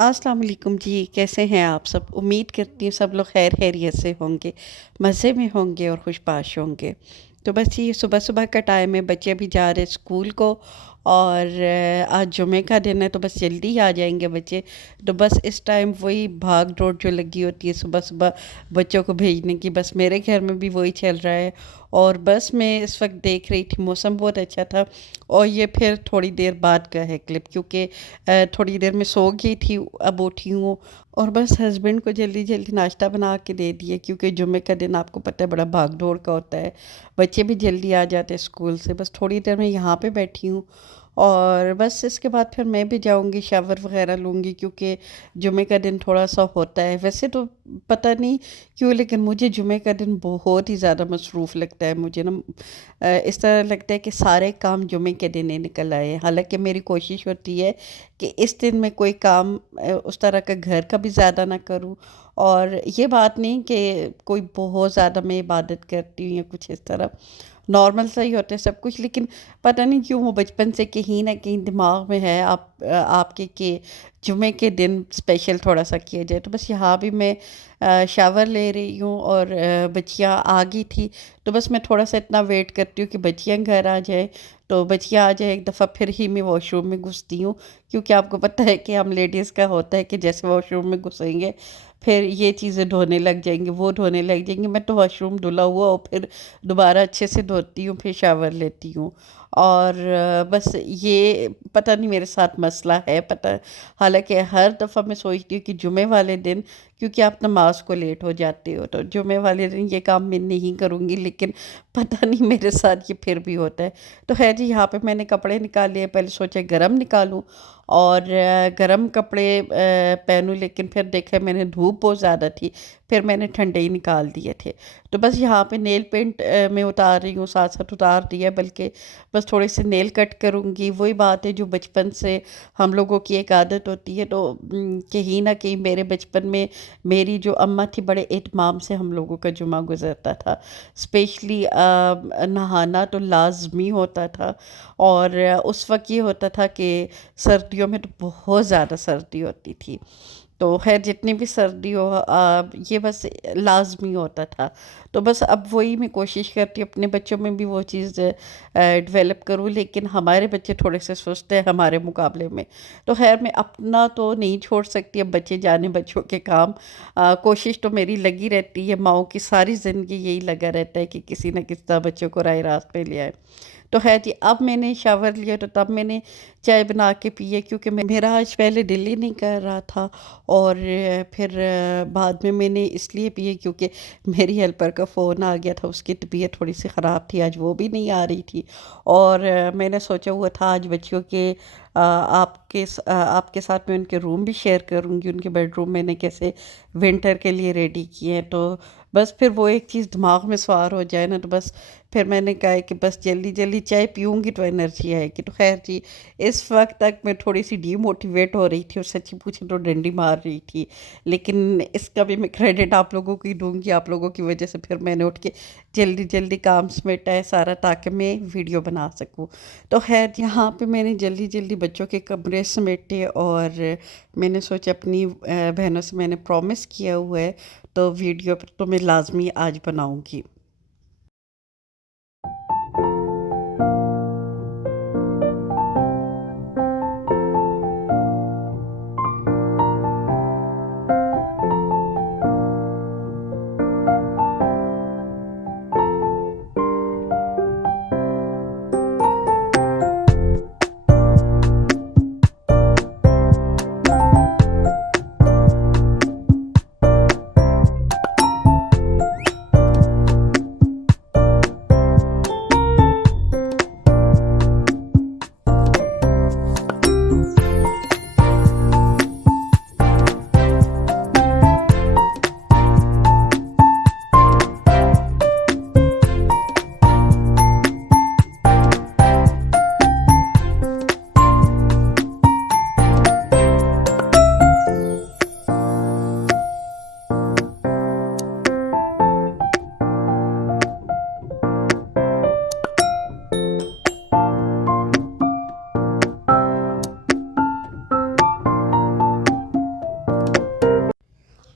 अस्सलाम वालेकुम जी, कैसे हैं आप सब? उम्मीद करती हूँ सब लोग खैर खैरियत से होंगे, मज़े में होंगे और खुशबाश होंगे। तो बस ये सुबह-सुबह का टाइम है, बच्चे भी जा रहे हैं स्कूल को और आज जुमे का दिन है तो बस जल्दी ही आ जाएँगे बच्चे। तो बस इस टाइम वही भाग-दौड़ जो लगी होती है सुबह-सुबह बच्चों को भेजने की, बस मेरे घर में भी वही चल रहा है। और बस मैं इस वक़्त देख रही थी, मौसम बहुत अच्छा था और ये फिर थोड़ी देर बाद का है क्लिप, क्योंकि थोड़ी देर में सो गई थी, अब उठी हूँ और बस हस्बैंड को जल्दी-जल्दी नाश्ता बना के दे दिया, क्योंकि जुम्मे का दिन आपको पता है बड़ा भाग-दौड़ का होता है। बच्चे भी जल्दी आ जाते हैं स्कूल से, बस थोड़ी देर में यहाँ पे बैठी हूँ और बस इसके बाद फिर मैं भी जाऊँगी, शावर वग़ैरह लूँगी, क्योंकि जुमे का दिन थोड़ा-सा होता है। वैसे तो पता नहीं क्यों, लेकिन मुझे जुमे का दिन बहुत ही ज़्यादा मसरूफ़ लगता है। मुझे ना इस तरह लगता है कि सारे काम जुमे के दिन ही निकल आए। हालाँकि मेरी कोशिश होती है कि इस दिन मैं कोई काम उस तरह का घर का भी ज़्यादा ना करूँ, और ये बात नहीं कि कोई बहुत ज़्यादा मैं इबादत करती हूँ या कुछ इस तरह, नॉर्मल सा ही होता है सब कुछ। लेकिन पता नहीं क्यों वो बचपन से कहीं न कहीं दिमाग में है आपके कि जुमे के दिन स्पेशल थोड़ा-सा किया जाए। तो बस यहाँ भी मैं शावर ले रही हूँ और बच्चियाँ आ गई थी, तो बस मैं थोड़ा-सा इतना वेट करती हूँ कि बच्चियाँ घर आ जाएँ। तो बच्चियाँ आ जाए एक दफ़ा फिर ही मैं वॉशरूम में घुसती हूँ, क्योंकि आपको पता है कि हम लेडीज़ का होता है कि जैसे वॉशरूम में घुसेंगे, फिर ये चीज़ें धोने लग जाएँगी, वो धोने लग जाएँगी। मैं तो वॉशरूम धुला हुआ और फिर दोबारा अच्छे से धोती हूँ, फिर शावर लेती हूँ। और बस ये पता नहीं मेरे साथ मसला है, पता, हालाँकि हर दफ़ा मैं सोचती हूँ कि जुमे वाले दिन, क्योंकि आप नमाज़ को लेट हो जाते हो, तो जुमे वाले दिन ये काम मैं नहीं करूँगी, लेकिन पता नहीं मेरे साथ ये फिर भी होता है। तो ख़ैर जी, यहाँ पे मैंने कपड़े निकाल लिए, पहले सोचा गरम निकालूँ और गरम कपड़े पहनूँ, लेकिन फिर देखा मैंने धूप बहुत ज़्यादा थी, फिर मैंने ठंडे ही निकाल दिए थे। तो बस यहाँ पे नेल पेंट मैं उतार रही हूँ, साथ-साथ उतार दिया, बल्कि बस थोड़े से नेल कट करूँगी। वही बात है जो बचपन से हम लोगों की एक आदत होती है, तो कहीं न कहीं मेरे बचपन में मेरी जो अम्मा थी, बड़े एहतमाम से हम लोगों का जुमा गुज़रता था। स्पेशली नहाना तो लाज़मी होता था और उस वक़्त ये होता था कि सर्दियों में तो बहुत ज़्यादा सर्दी होती थी। तो ख़ैर जितनी भी सर्दी हो ये बस लाज़मी होता था। तो बस अब वही मैं कोशिश करती हूँ अपने बच्चों में भी वो चीज़ डेवलप करूँ, लेकिन हमारे बच्चे थोड़े से सुस्त हैं हमारे मुकाबले में। तो ख़ैर मैं अपना तो नहीं छोड़ सकती, अब बच्चे जाने बच्चों के काम। कोशिश तो मेरी लगी रहती है, माँओं की सारी ज़िंदगी यही लगा रहता है कि किसी न किसी तरह बच्चों को राह रास्त पे ले आए। तो ख़ैर जी, अब मैंने शावर लिया तो तब मैंने चाय बना के पी है, क्योंकि मेरा आज पहले दिल ही नहीं कर रहा था और फिर बाद में मैंने इसलिए पिए क्योंकि मेरी हेल्पर का फ़ोन आ गया था, उसकी तबीयत थोड़ी सी ख़राब थी, आज वो भी नहीं आ रही थी और मैंने सोचा हुआ था आज बच्चियों के आपके साथ मैं उनके रूम भी शेयर करूँगी, उनके बेडरूम मैंने कैसे विंटर के लिए रेडी किए हैं। तो बस फिर वो एक चीज़ दिमाग में सवार हो जाए ना, तो बस फिर मैंने कहा है कि बस जल्दी-जल्दी चाय पीऊँगी तो एनर्जी आएगी। तो ख़ैर जी, इस वक़्त तक मैं थोड़ी-सी डीमोटिवेट हो रही थी और सच्ची पूछे तो डंडी मार रही थी। लेकिन इसका भी मैं क्रेडिट आप लोगों को ही दूँगी, आप लोगों की वज़ह से फिर मैंने उठ के जल्दी-जल्दी काम समेटा है सारा, ताकि मैं वीडियो बना सकूँ। तो ख़ैर यहाँ पे मैंने जल्दी-जल्दी बच्चों के कमरे समेटे और मैंने सोचा अपनी बहनों से मैंने प्रॉमिस किया हुआ है, तो वीडियो तो मैं लाज़मी आज बनाऊँगी।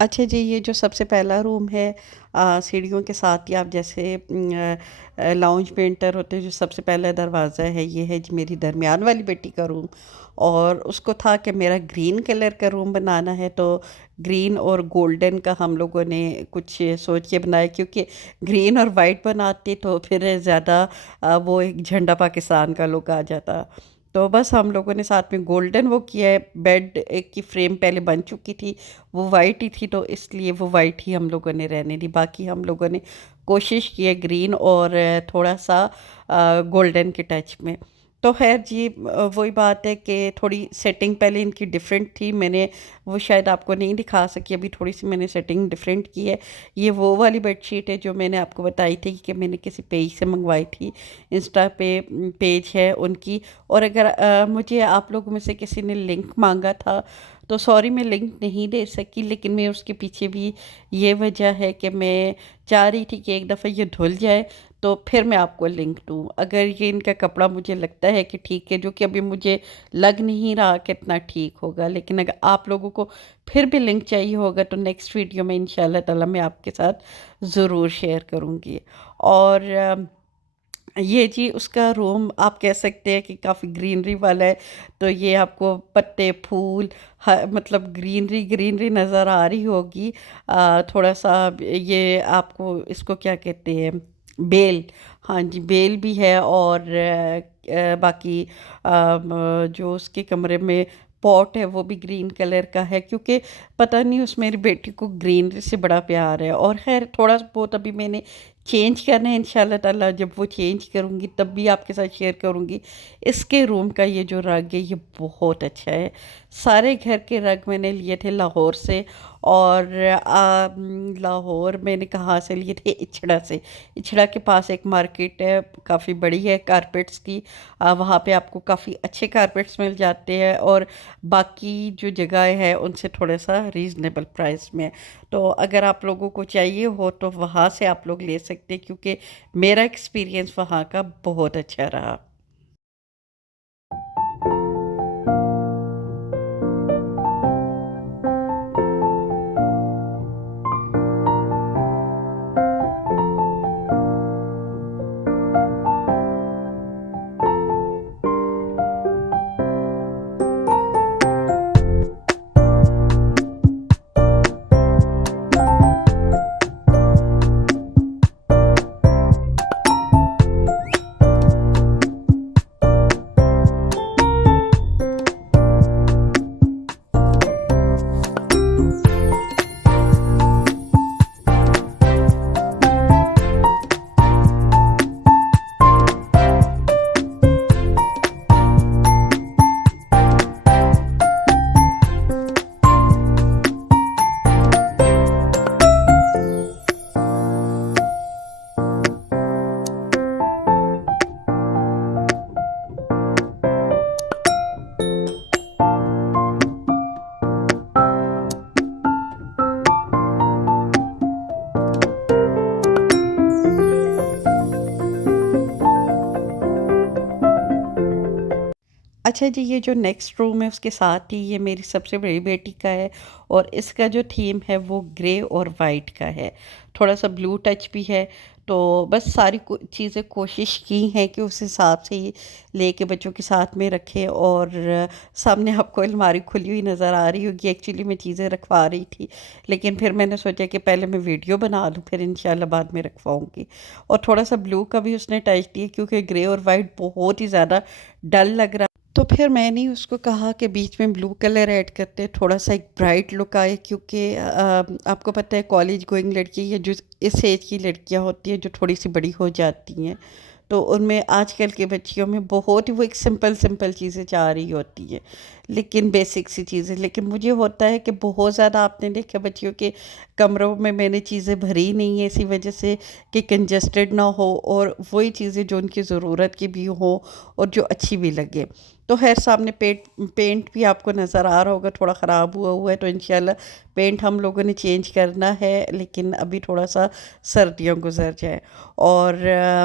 अच्छा जी, ये जो सबसे पहला रूम है, सीढ़ियों के साथ ही आप जैसे लाउंज में एंटर होते हैं, जो सबसे पहला दरवाज़ा है ये है जी मेरी दरमियान वाली बेटी का रूम। और उसको था कि मेरा ग्रीन कलर का रूम बनाना है, तो ग्रीन और गोल्डन का हम लोगों ने कुछ सोच के बनाया, क्योंकि ग्रीन और वाइट बनाते तो फिर ज़्यादा वो एक झंडा पाकिस्तान का लुक आ जाता। तो बस हम लोगों ने साथ में गोल्डन वो किया है। बेड एक की फ्रेम पहले बन चुकी थी, वो वाइट ही थी, तो इसलिए वो वाइट ही हम लोगों ने रहने दी। बाकी हम लोगों ने कोशिश की है ग्रीन और थोड़ा सा गोल्डन के टच में। तो खैर जी, वही बात है कि थोड़ी सेटिंग पहले इनकी डिफरेंट थी। मैंने वो शायद आपको नहीं दिखा सकी, अभी थोड़ी सी मैंने सेटिंग डिफरेंट की है। ये वो वाली बेडशीट है जो मैंने आपको बताई थी कि मैंने किसी पेज से मंगवाई थी। इंस्टा पे पेज है उनकी। और अगर मुझे आप लोगों में से किसी ने लिंक मांगा था, तो सॉरी मैं लिंक नहीं दे सकी, लेकिन मैं उसके पीछे भी ये वजह है कि मैं चाह रही थी कि एक दफ़ा ये धुल जाए तो फिर मैं आपको लिंक दूँ। अगर ये इनका कपड़ा मुझे लगता है कि ठीक है, जो कि अभी मुझे लग नहीं रहा कितना ठीक होगा, लेकिन अगर आप लोगों को फिर भी लिंक चाहिए होगा तो नेक्स्ट वीडियो में इंशाल्लाह ताला मैं आपके साथ ज़रूर शेयर करूँगी। और ये जी उसका रूम आप कह सकते हैं कि काफ़ी ग्रीनरी वाला है। तो ये आपको पत्ते फूल मतलब ग्रीनरी ग्रीनरी नज़र आ रही होगी। थोड़ा सा ये आपको इसको क्या कहते हैं, बेल। हाँ जी, बेल भी है। और बाकी जो उसके कमरे में पॉट है वो भी ग्रीन कलर का है, क्योंकि पता नहीं उस मेरी बेटी को ग्रीनरी से बड़ा प्यार है। और खैर थोड़ा बहुत अभी मैंने चेंज करना है, इंशाल्लाह ताला जब वो चेंज करूँगी तब भी आपके साथ शेयर करूँगी। इसके रूम का ये जो रग है ये बहुत अच्छा है। सारे घर के रग मैंने लिए थे लाहौर से। और लाहौर मैंने कहाँ से लिए थे, इछड़ा से। इछड़ा के पास एक मार्केट है, काफ़ी बड़ी है कारपेट्स की। वहाँ पे आपको काफ़ी अच्छे कारपेट्स मिल जाते हैं, और बाकी जो जगह है उनसे थोड़ा सा रीज़नेबल प्राइस में। तो अगर आप लोगों को चाहिए हो तो वहाँ से आप लोग ले सकते हैं, क्योंकि मेरा एक्सपीरियंस वहाँ का बहुत अच्छा रहा। अच्छा जी, ये जो नेक्स्ट रूम है उसके साथ ही ये मेरी सबसे बड़ी बेटी का है। और इसका जो थीम है वो ग्रे और वाइट का है, थोड़ा सा ब्लू टच भी है। तो बस सारी चीज़ें कोशिश की हैं कि उस हिसाब से ही लेके बच्चों के साथ में रखें। और सामने आपको अलमारी खुली हुई नज़र आ रही होगी, एक्चुअली मैं चीज़ें रखवा रही थी, लेकिन फिर मैंने सोचा कि पहले मैं वीडियो बना लूँ फिर इंशाल्लाह बाद में रखवाऊँगी। और थोड़ा सा ब्लू का भी उसने टच दिया, क्योंकि ग्रे और वाइट बहुत ही ज़्यादा डल लग रहा। तो फिर मैंने उसको कहा कि बीच में ब्लू कलर ऐड करते हैं, थोड़ा सा एक ब्राइट लुक आए, क्योंकि आपको पता है कॉलेज गोइंग लड़की, ये जो इस एज की लड़कियां होती हैं जो थोड़ी सी बड़ी हो जाती हैं, तो उनमें आजकल के बच्चियों में बहुत ही वो एक सिंपल सिंपल चीज़ें चाह रही होती हैं, लेकिन बेसिक सी चीज़ें। लेकिन मुझे होता है कि बहुत ज़्यादा आपने देखा बच्चियों के कमरों में मैंने चीज़ें भरी नहीं है, इसी वजह से कि कंजस्टेड ना हो, और वही चीज़ें जो उनकी ज़रूरत की भी हो और जो अच्छी भी लगे। तो खैर सामने पेंट भी आपको नज़र आ रहा होगा थोड़ा ख़राब हुआ हुआ है, तो इंशाल्लाह पेंट हम लोगों ने चेंज करना है, लेकिन अभी थोड़ा सा सर्दियों गुजर जाए। और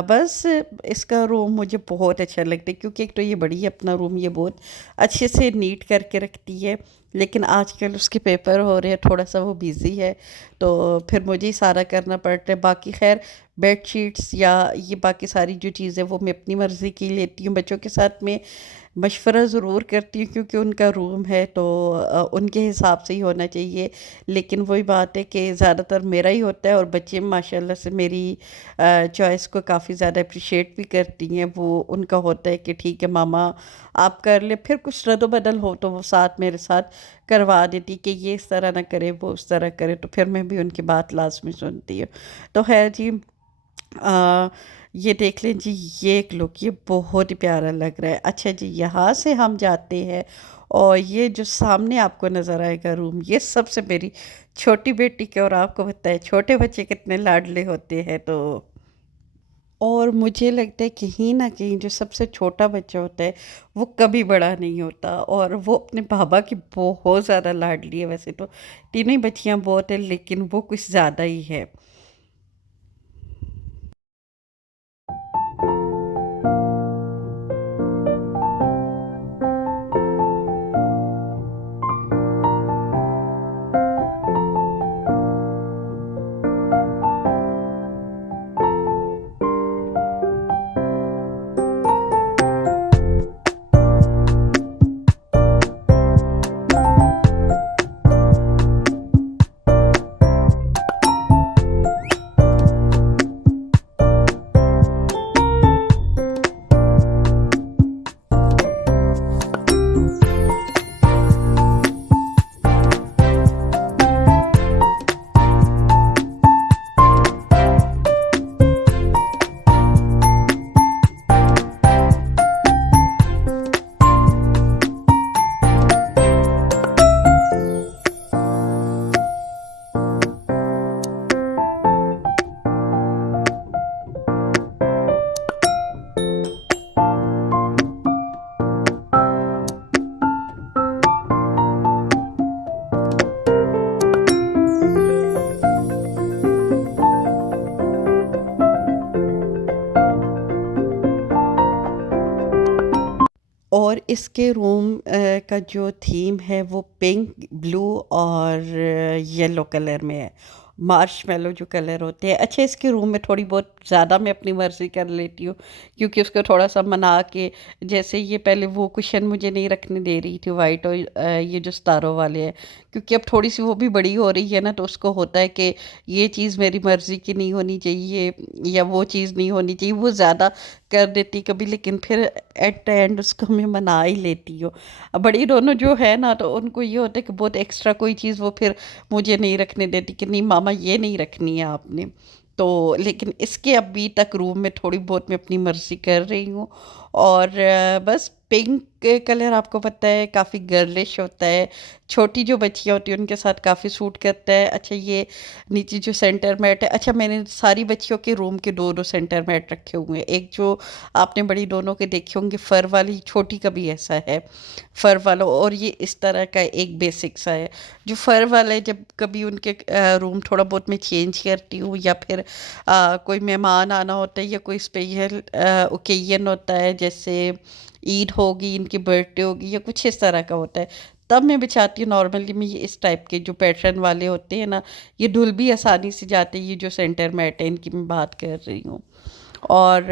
बस इसका रूम मुझे बहुत अच्छा लगता है, क्योंकि एक तो ये बड़ी है अपना रूम, ये बहुत अच्छे से नीट करके रखती है। लेकिन आजकल उसके पेपर हो रहे हैं, थोड़ा सा वो बिज़ी है, तो फिर मुझे ही सारा करना पड़ता है। बाकी खैर बेडशीट्स या ये बाकी सारी जो चीज़ें वो मैं अपनी मर्ज़ी की लेती हूँ। बच्चों के साथ में मशवरा ज़रूर करती हूँ क्योंकि उनका रूम है तो उनके हिसाब से ही होना चाहिए। लेकिन वही बात है कि ज़्यादातर मेरा ही होता है और बच्चे माशाल्लाह से मेरी चॉइस को काफ़ी ज़्यादा अप्रिशिएट भी करती हैं। वो उनका होता है कि ठीक है मामा आप कर ले, फिर कुछ रद्द-बदल हो तो वो साथ मेरे साथ करवा देती कि ये इस तरह ना करे, वो उस तरह करे, तो फिर मैं भी उनकी बात लाज़मी सुनती हूँ। तो ख़ैर जी, अ, ये देख लें जी, ये एक लुक ये बहुत ही प्यारा लग रहा है। अच्छा जी, यहाँ से हम जाते हैं और ये जो सामने आपको नज़र आएगा रूम, ये सबसे मेरी छोटी बेटी के, और आपको पता है छोटे बच्चे कितने लाडले होते हैं। तो और मुझे लगता है कहीं न कहीं जो सबसे छोटा बच्चा होता है, वो कभी बड़ा नहीं होता और वो अपने पापा की बहुत ज़्यादा लाडली है। वैसे तो तीनों ही बच्चियाँ बहुत हैं, लेकिन वो कुछ ज़्यादा ही है। और इसके रूम का जो थीम है वो पिंक, ब्लू और येलो कलर में है। मार्शमैलो जो कलर होते हैं। अच्छा, इसके रूम में थोड़ी बहुत ज़्यादा मैं अपनी मर्ज़ी कर लेती हूँ क्योंकि उसको थोड़ा-सा मना के, जैसे ये पहले वो कुशन मुझे नहीं रखने दे रही थी वाइट और ये जो सितारों वाले हैं, क्योंकि अब थोड़ी-सी वो भी बड़ी हो रही है ना, तो उसको होता है कि ये चीज़ मेरी मर्ज़ी की नहीं होनी चाहिए या वो चीज़ नहीं होनी चाहिए। वो ज़्यादा कर देती कभी, लेकिन फिर एट द एंड उसको मैं मना ही लेती हूँ। अब बड़ी दोनों जो है ना, तो उनको ये होता है कि बहुत एक्स्ट्रा कोई चीज़ वो फिर मुझे नहीं रखने देती कि नहीं मामा ये नहीं रखनी है आपने। तो लेकिन इसके अभी तक रूम में थोड़ी बहुत मैं अपनी मर्ज़ी कर रही हूँ और बस पिंक कलर आपको पता है काफ़ी गर्लिश होता है। छोटी जो बच्चियाँ होती हैं उनके साथ काफ़ी सूट करता है। अच्छा, ये नीचे जो सेंटर मैट है, अच्छा मैंने सारी बच्चियों के रूम के 2-2 सेंटर मैट रखे हुए हैं। एक जो आपने बड़ी दोनों के देखे होंगे फर वाली, छोटी का भी ऐसा है फर वाला, और ये इस तरह का एक बेसिक सा है। जो फर वाला है, जब कभी उनके रूम थोड़ा बहुत मैं चेंज करती हूँ या फिर कोई मेहमान आना होता है या कोई स्पेशल ओकेजन होता है, जैसे ईद होगी, इनकी बर्थडे होगी या कुछ इस तरह का होता है, तब मैं बिछाती हूँ। नॉर्मली मैं ये इस टाइप के जो पैटर्न वाले होते हैं ना, ये धुल भी आसानी से जाते हैं। ये जो सेंटर मैट है इनकी मैं बात कर रही हूँ, और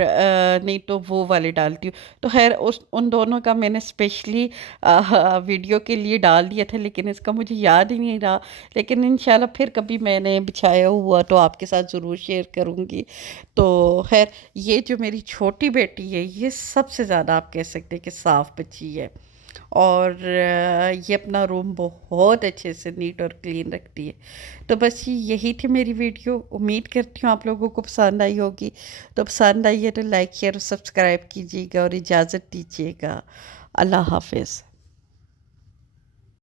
नहीं तो वो वाले डालती हूँ। तो ख़ैर उस उन दोनों का मैंने स्पेशली वीडियो के लिए डाल दिया था, लेकिन इसका मुझे याद ही नहीं रहा। लेकिन इंशाल्लाह फिर कभी मैंने बिछाया हुआ तो आपके साथ ज़रूर शेयर करूँगी। तो ख़ैर ये जो मेरी छोटी बेटी है, ये सबसे ज़्यादा आप कह सकते हैं कि साफ़ बच्ची है और ये अपना रूम बहुत अच्छे से नीट और क्लीन रखती है। तो बस यही थी मेरी वीडियो। उम्मीद करती हूँ आप लोगों को पसंद आई होगी। तो पसंद आई है तो लाइक शेयर और सब्सक्राइब कीजिएगा और इजाज़त दीजिएगा। अल्लाह हाफ़िज़।